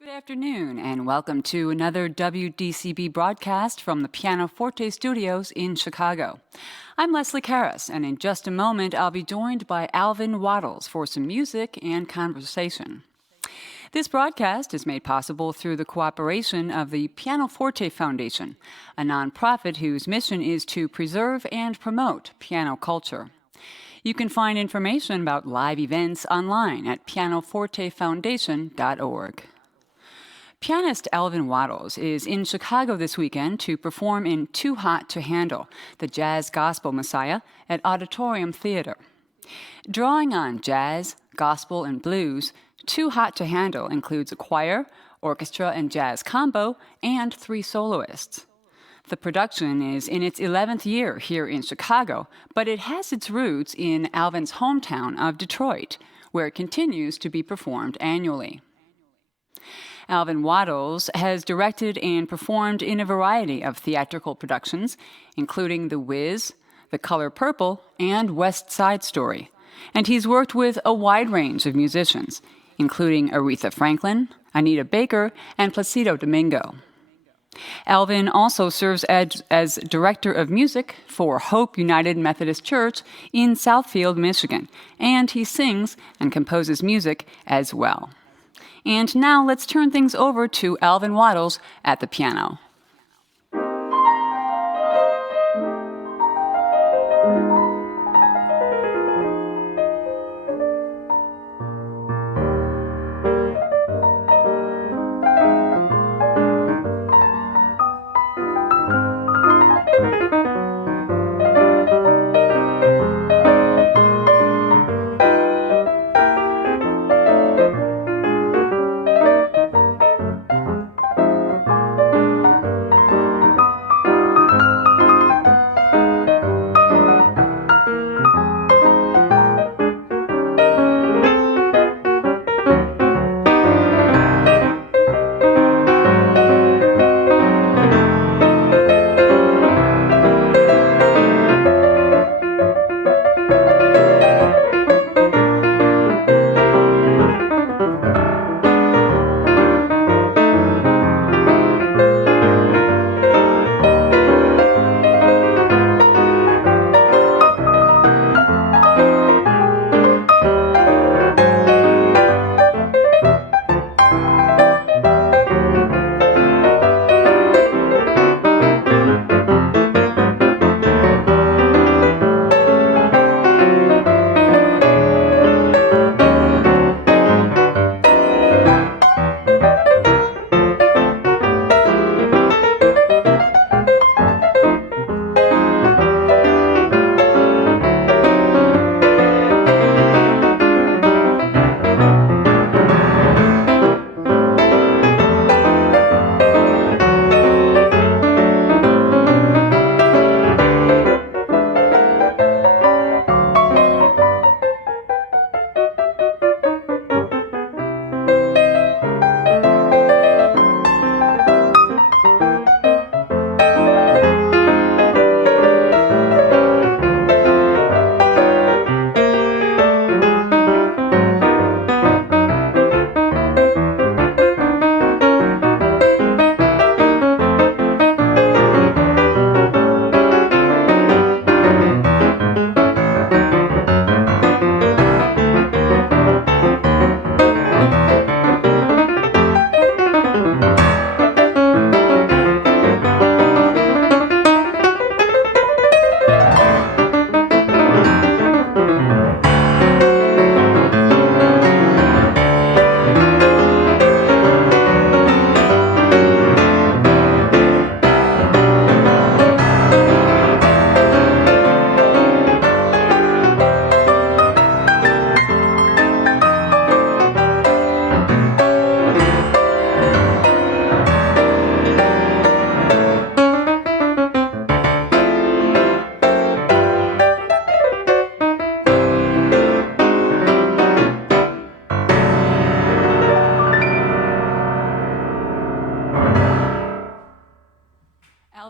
Good afternoon, and welcome to another WDCB broadcast from the PianoForte studios in Chicago. I'm Leslie Karras, and in just a moment, I'll be joined by Alvin Waddles for some music and conversation. This broadcast is made possible through the cooperation of the PianoForte Foundation, a nonprofit whose mission is to preserve and promote piano culture. You can find information about live events online at pianofortefoundation.org. Pianist Alvin Waddles is in Chicago this weekend to perform in Too Hot to Handle, the Jazz Gospel Messiah, at Auditorium Theater. Drawing on jazz, gospel, and blues, Too Hot to Handle includes a choir, orchestra and jazz combo, and 3 soloists. The production is in its 11th year here in Chicago, but it has its roots in Alvin's hometown of Detroit, where it continues to be performed annually. Alvin Waddles has directed and performed in a variety of theatrical productions, including The Wiz, The Color Purple, and West Side Story. And he's worked with a wide range of musicians, including Aretha Franklin, Anita Baker, and Placido Domingo. Alvin also serves as director of music for Hope United Methodist Church in Southfield, Michigan, and he sings and composes music as well. And now let's turn things over to Alvin Waddles at the piano.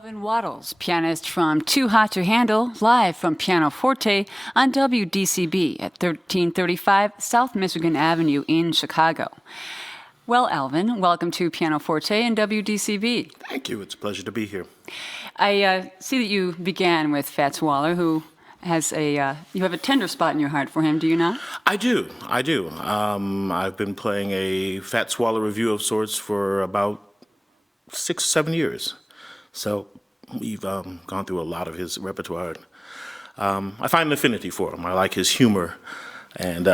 Alvin Waddles, pianist from Too Hot to Handle, live from PianoForte on WDCB at 1335 South Michigan Avenue in Chicago. Well, Alvin, welcome to PianoForte and WDCB. Thank you. It's a pleasure to be here. I see that you began with Fats Waller, who has you have a tender spot in your heart for him, do you not? I do. I've been playing a Fats Waller review of sorts for about 6 or 7 years. So we've gone through a lot of his repertoire. I find an affinity for him. I like his humor and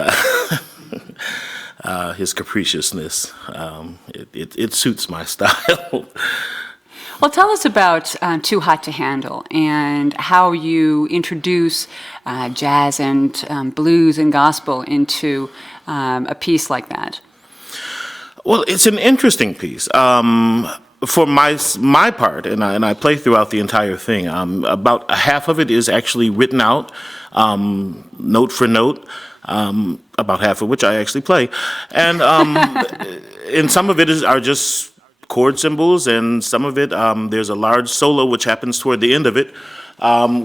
his capriciousness. It suits my style. Well, tell us about Too Hot to Handle and how you introduce jazz and blues and gospel into a piece like that. Well, it's an interesting piece. For my part, and I play throughout the entire thing, about a half of it is actually written out, note for note, about half of which I actually play. And some of it are just chord symbols, and some of it, there's a large solo which happens toward the end of it,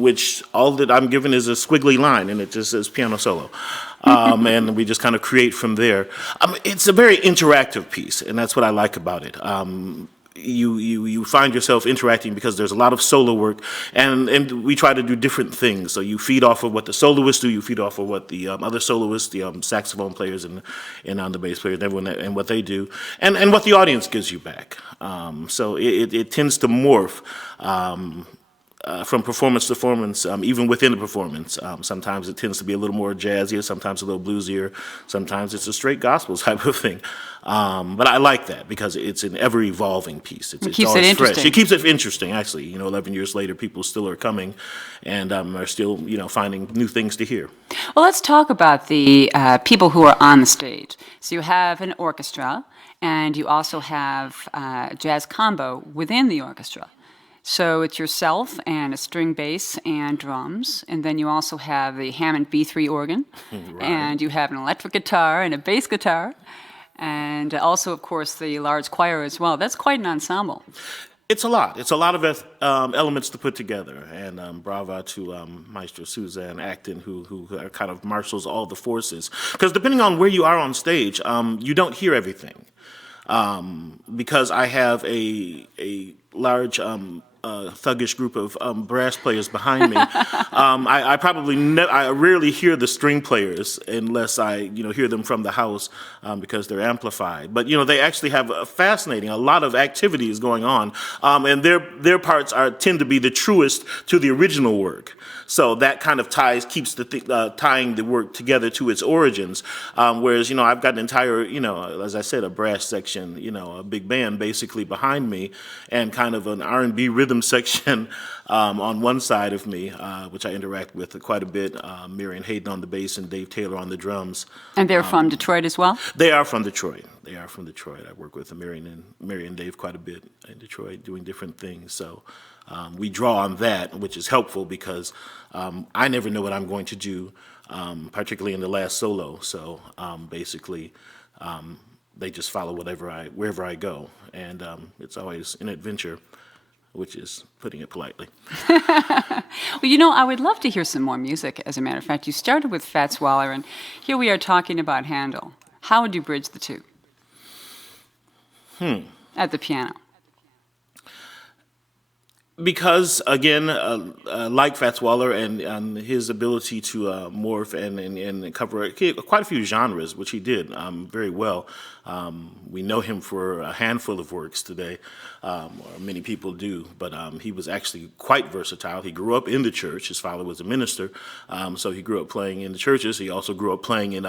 which all that I'm given is a squiggly line, and it just says piano solo. And we just kind of create from there. It's a very interactive piece, and that's what I like about it. You find yourself interacting because there's a lot of solo work, and we try to do different things. So you feed off of what the soloists do, you feed off of what the other soloists, the saxophone players and on the bass players, and everyone, and what they do, and what the audience gives you back. So it tends to morph. From performance to performance, even within the performance. Sometimes it tends to be a little more jazzier, sometimes a little bluesier, sometimes it's a straight gospel type of thing. But I like that because it's an ever-evolving piece. It keeps it interesting. Fresh. It keeps it interesting, actually. 11 years later, people still are coming and are still, finding new things to hear. Well, let's talk about the people who are on the stage. So you have an orchestra, and you also have a jazz combo within the orchestra. So it's yourself and a string bass and drums, and then you also have the Hammond B3 organ, Right. and you have an electric guitar and a bass guitar, and also, of course, the large choir as well. That's quite an ensemble. It's a lot. It's a lot of elements to put together, and bravo to Maestro Suzanne Acton, who kind of marshals all the forces. Because depending on where you are on stage, you don't hear everything. Because I have a large thuggish group of brass players behind me. I rarely hear the string players unless I hear them from the house because they're amplified. But they actually have a lot of activities going on, and their parts tend to be the truest to the original work. So that kind of keeps tying the work together to its origins. Whereas I've got an entire as I said, a brass section, a big band basically behind me, and kind of an R&B rhythm section on one side of me, which I interact with quite a bit. Marion Hayden on the bass and Dave Taylor on the drums. And they're from Detroit as well? They are from Detroit. I work with Marion and Dave quite a bit in Detroit doing different things. So we draw on that, which is helpful because I never know what I'm going to do, particularly in the last solo. So basically, they just follow wherever I go. And it's always an adventure, which is putting it politely. Well, I would love to hear some more music, as a matter of fact. You started with Fats Waller, and here we are talking about Handel. How would you bridge the two? At the piano. Because, again, like Fats Waller and his ability to morph and cover quite a few genres, which he did very well. We know him for a handful of works today, or many people do, but he was actually quite versatile. He grew up in the church. His father was a minister, so he grew up playing in the churches. He also grew up playing in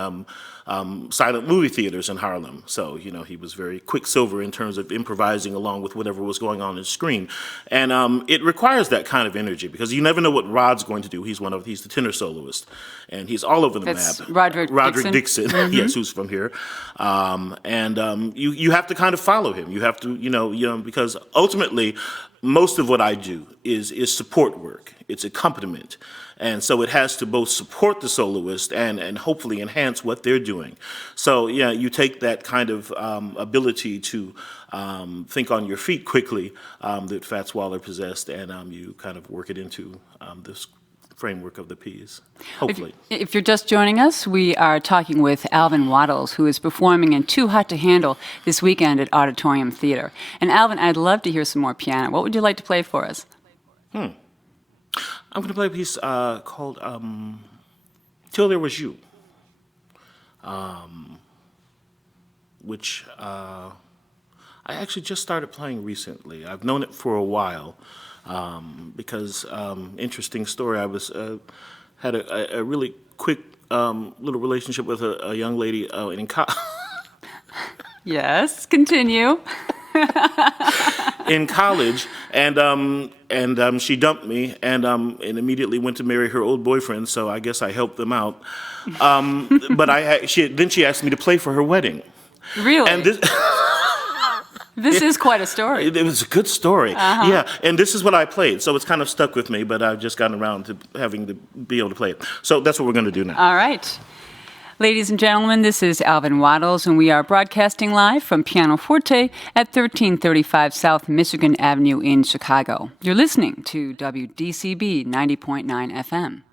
silent movie theaters in Harlem. So, he was very quicksilver in terms of improvising along with whatever was going on the screen. And it requires that kind of energy because you never know what Rod's going to do. He's the tenor soloist, and he's all over the That's map. Roderick Dixon, Mm-hmm. Yes, who's from here. And you have to kind of follow him. You have to, because ultimately, most of what I do is support work. It's accompaniment. And so it has to both support the soloist and hopefully enhance what they're doing. So, you take that kind of ability to think on your feet quickly that Fats Waller possessed, and you kind of work it into this framework of the piece, hopefully. If you're just joining us, we are talking with Alvin Waddles, who is performing in Too Hot to Handle this weekend at Auditorium Theater. And Alvin, I'd love to hear some more piano. What would you like to play for us? I'm going to play a piece called Till There Was You, which I actually just started playing recently. I've known it for a while because, interesting story, I was had a really quick little relationship with a young lady in college. Yes, continue. In college, and she dumped me, and immediately went to marry her old boyfriend. So I guess I helped them out. But she asked me to play for her wedding. Really? And this is quite a story. It was a good story. Yeah, and this is what I played, so it's kind of stuck with me. But I've just gotten around to having to be able to play it. So that's what we're going to do now. All right. Ladies and gentlemen, this is Alvin Waddles, and we are broadcasting live from PianoForte at 1335 South Michigan Avenue in Chicago. You're listening to WDCB 90.9 FM.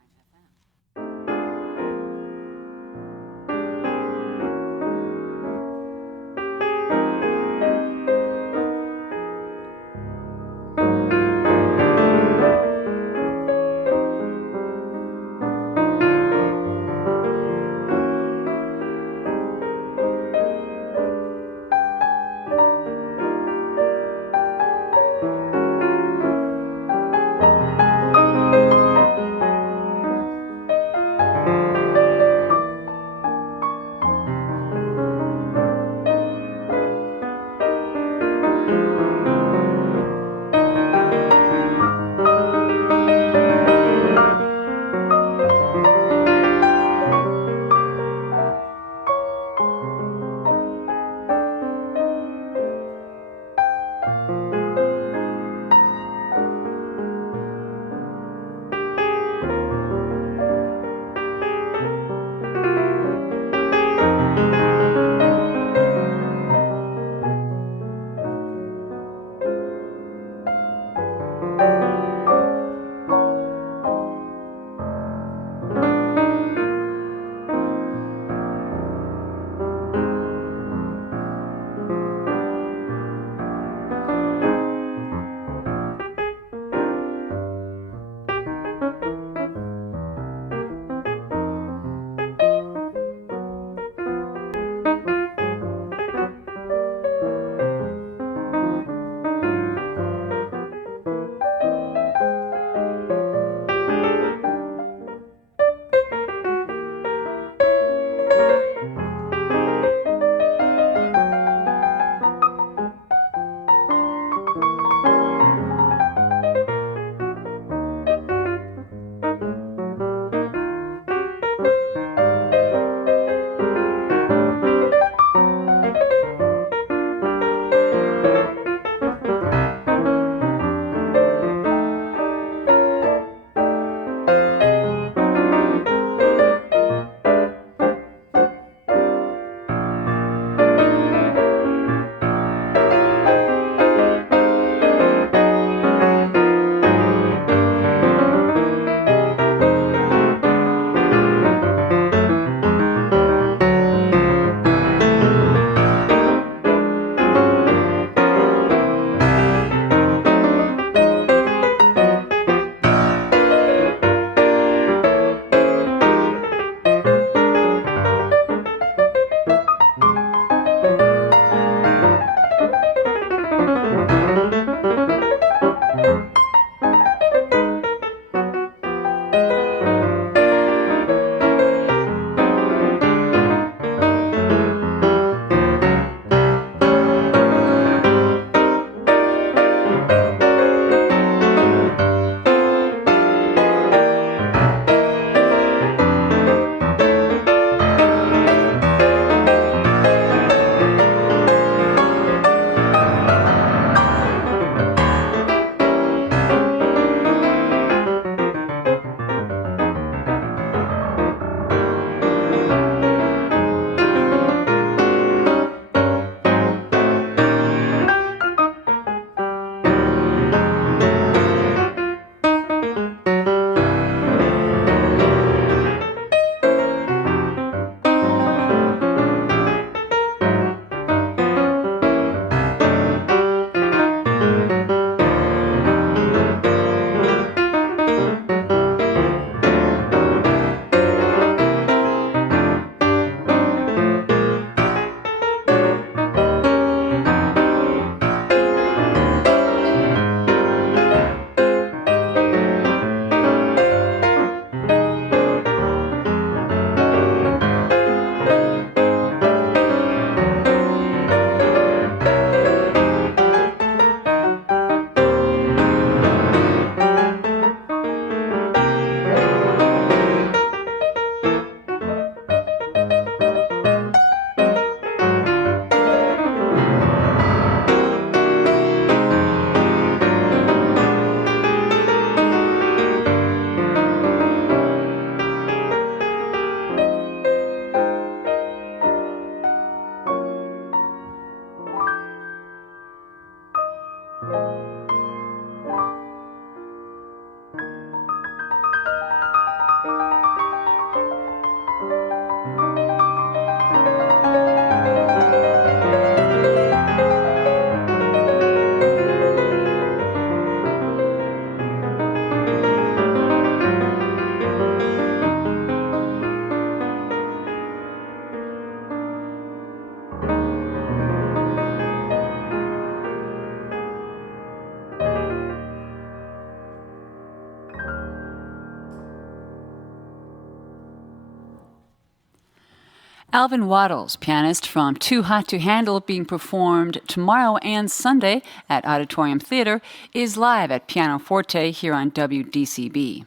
Alvin Waddles, pianist from Too Hot to Handle, being performed tomorrow and Sunday at Auditorium Theater, is live at PianoForte here on WDCB.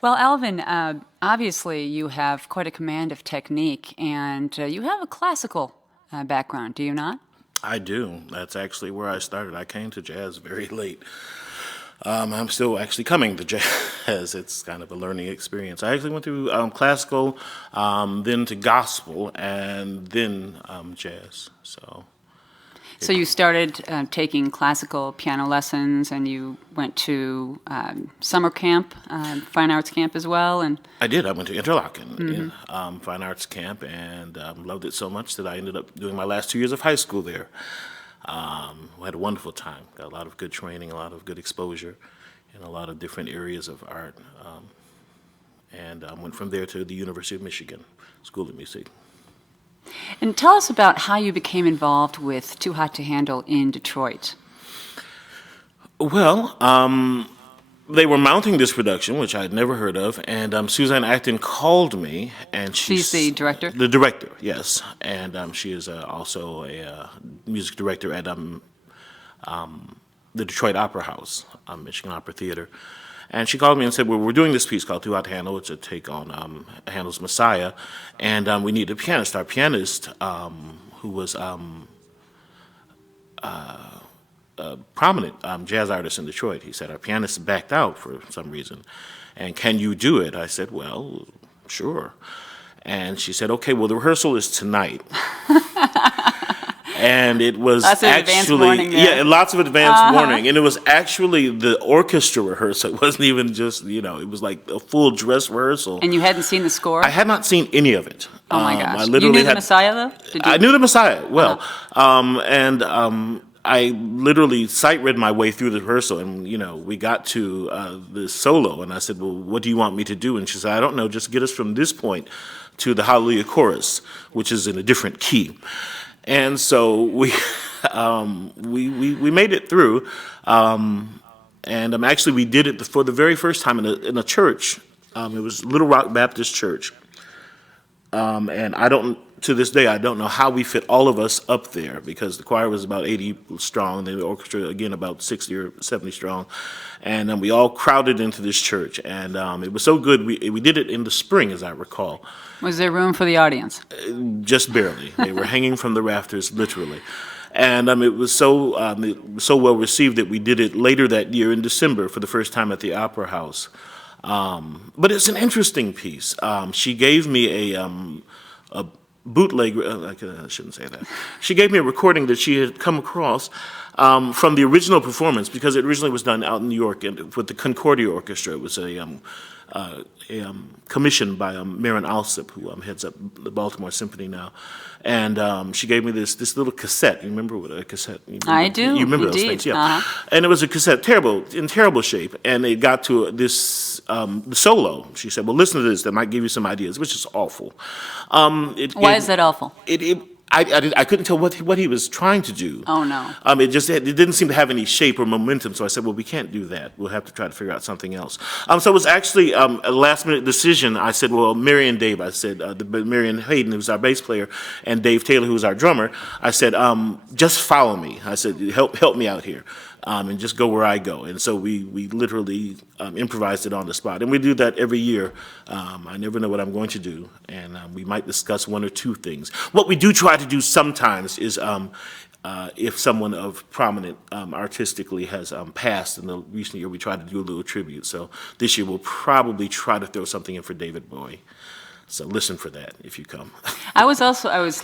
Well, Alvin, obviously you have quite a command of technique, and you have a classical background, do you not? I do. That's actually where I started. I came to jazz very late. I'm still actually coming to jazz. It's kind of a learning experience. I actually went through classical, then to gospel, and then jazz. So you started taking classical piano lessons, and you went to summer camp, fine arts camp as well, and I did. I went to Interlochen, fine arts camp, and loved it so much that I ended up doing my last 2 years of high school there. We had a wonderful time. Got a lot of good training, a lot of good exposure in a lot of different areas of art, and went from there to the University of Michigan School of Music. And tell us about how you became involved with Too Hot to Handle in Detroit. Well, they were mounting this production, which I had never heard of, and Suzanne Acton called me, and She's the director? The director, yes, and she is also a music director at the Detroit Opera House, Michigan Opera Theater. And she called me and said, well, we're doing this piece called Too Hot to Handle. It's a take on Handel's Messiah, and we need a pianist. Our pianist, who was a prominent jazz artist in Detroit, he said, our pianist backed out for some reason, and can you do it? I said, well, sure. And she said, okay, well, the rehearsal is tonight. And it was lots of advance warning there. Yeah, lots of advance warning. And it was actually the orchestra rehearsal. It wasn't even just, it was like a full dress rehearsal. And you hadn't seen the score? I had not seen any of it. Oh my gosh. I literally you knew the Messiah, though? I knew the Messiah well. I literally sight read my way through the rehearsal, and we got to the solo, and I said, well, what do you want me to do? And she said, I don't know, just get us from this point to the Hallelujah chorus, which is in a different key. And so we made it through, and actually we did it for the very first time in a church. It was Little Rock Baptist Church, and to this day I don't know how we fit all of us up there, because the choir was about 80 strong, the orchestra again about 60 or 70 strong, and we all crowded into this church, and it was so good. We did it in the spring, as I recall. Was there room for the audience? Just barely. They were hanging from the rafters, literally. And it was so well received that we did it later that year in December for the first time at the Opera House. But it's an interesting piece. She gave me a bootleg. I shouldn't say that. She gave me a recording that she had come across from the original performance, because it originally was done out in New York with the Concordia Orchestra. It was a commission by Marin Alsop, who heads up the Baltimore Symphony now. And she gave me this little cassette. You remember what a cassette? I do. You remember indeed. those things, yeah. And it was a cassette, in terrible shape. And it got to this the solo. She said, well, listen to this. That might give you some ideas, which is awful. Why is that awful? I couldn't tell what he was trying to do. Oh, no. It didn't seem to have any shape or momentum, so I said, well, we can't do that. We'll have to try to figure out something else. So it was actually a last-minute decision. I said, well, Marion Dave, I said, Marion Hayden, who's our bass player, and Dave Taylor, who's our drummer, I said, just follow me. I said, help me out here. And just go where I go. And so we literally improvised it on the spot. And we do that every year. I never know what I'm going to do, and we might discuss one or two things. What we do try to do sometimes is if someone of prominent artistically has passed in the recent year, we try to do a little tribute. So this year we'll probably try to throw something in for David Bowie. So listen for that if you come. I was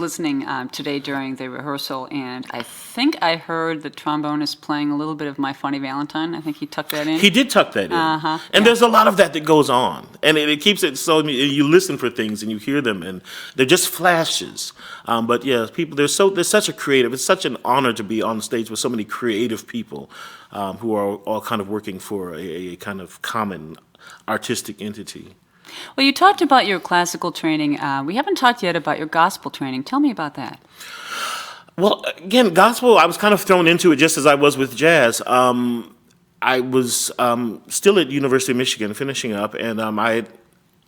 listening today during the rehearsal, and I think I heard the trombonist playing a little bit of My Funny Valentine. I think he tucked that in. He did tuck that in. And there's a lot of that goes on. And it keeps it so you listen for things and you hear them, and they're just flashes. But yeah, people, there's such a creative, it's such an honor to be on the stage with so many creative people who are all kind of working for a kind of common artistic entity. Well, you talked about your classical training. We haven't talked yet about your gospel training. Tell me about that. Well, again, gospel, I was kind of thrown into it just as I was with jazz. I was still at University of Michigan finishing up, and I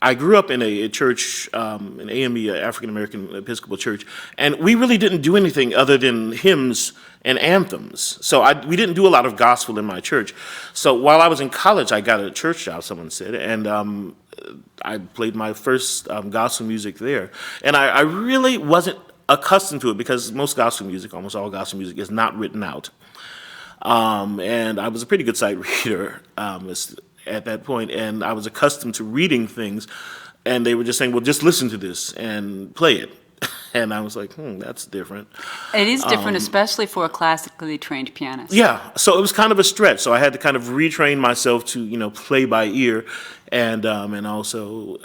I grew up in a church, an AME, African American Episcopal Church, and we really didn't do anything other than hymns and anthems. So we didn't do a lot of gospel in my church. So while I was in college, I got a church job, someone said, and I played my first gospel music there. And I really wasn't accustomed to it because most gospel music, almost all gospel music, is not written out. And I was a pretty good sight reader at that point, and I was accustomed to reading things, and they were just saying, well, just listen to this and play it. And I was like, that's different. It is different, especially for a classically trained pianist. Yeah, so it was kind of a stretch. So I had to kind of retrain myself to, play by ear. And also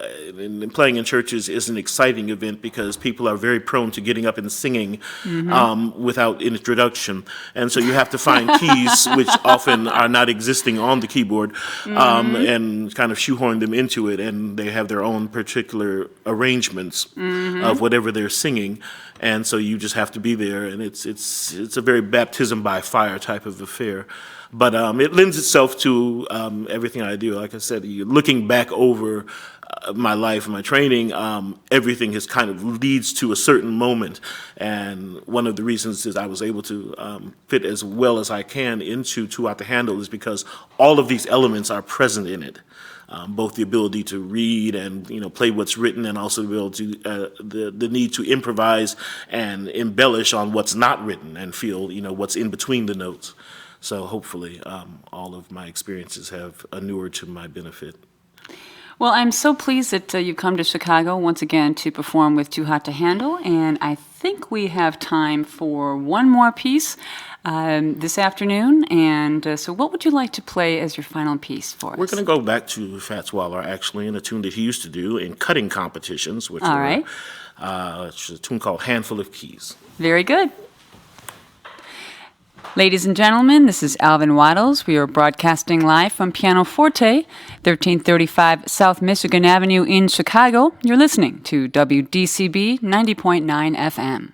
playing in churches is an exciting event because people are very prone to getting up and singing without introduction. And so you have to find keys which often are not existing on the keyboard and kind of shoehorn them into it. And they have their own particular arrangements of whatever they're singing. And so you just have to be there. And it's a very baptism by fire type of affair. But it lends itself to everything I do. Like I said, looking back over my life and my training, everything has kind of leads to a certain moment. And one of the reasons is I was able to fit as well as I can into Two Out the Handle is because all of these elements are present in it. Both the ability to read and play what's written, and also the ability the need to improvise and embellish on what's not written and feel what's in between the notes. So hopefully all of my experiences have inured to my benefit. Well, I'm so pleased that you've come to Chicago once again to perform with Too Hot to Handle, and I think we have time for one more piece this afternoon. And so what would you like to play as your final piece for us? We're going to go back to Fats Waller, actually, in a tune that he used to do in cutting competitions, which All right. It's a tune called Handful of Keys. Very good. Ladies and gentlemen, this is Alvin Waddles. We are broadcasting live from PianoForte, 1335 South Michigan Avenue in Chicago. You're listening to WDCB 90.9 FM.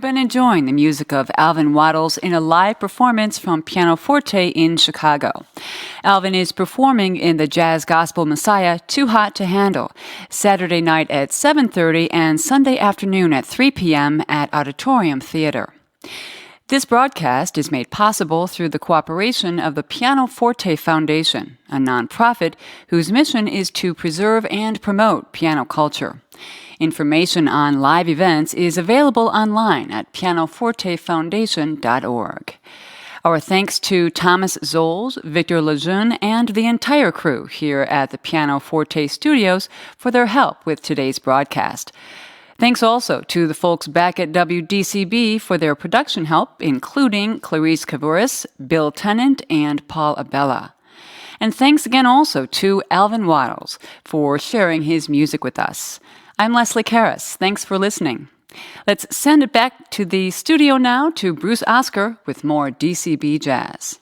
You've been enjoying the music of Alvin Waddles in a live performance from PianoForte in Chicago. Alvin is performing in the Jazz Gospel Messiah, Too Hot to Handle, Saturday night at 7:30 and Sunday afternoon at 3 p.m. at Auditorium Theater. This broadcast is made possible through the cooperation of the PianoForte Foundation, a nonprofit whose mission is to preserve and promote piano culture. Information on live events is available online at pianofortefoundation.org. Our thanks to Thomas Zoles, Victor Lejeune, and the entire crew here at the PianoForte studios for their help with today's broadcast. Thanks also to the folks back at WDCB for their production help, including Clarice Kavouris, Bill Tennant, and Paul Abella. And thanks again also to Alvin Waddles for sharing his music with us. I'm Leslie Karras. Thanks for listening. Let's send it back to the studio now to Bruce Oscar with more DCB Jazz.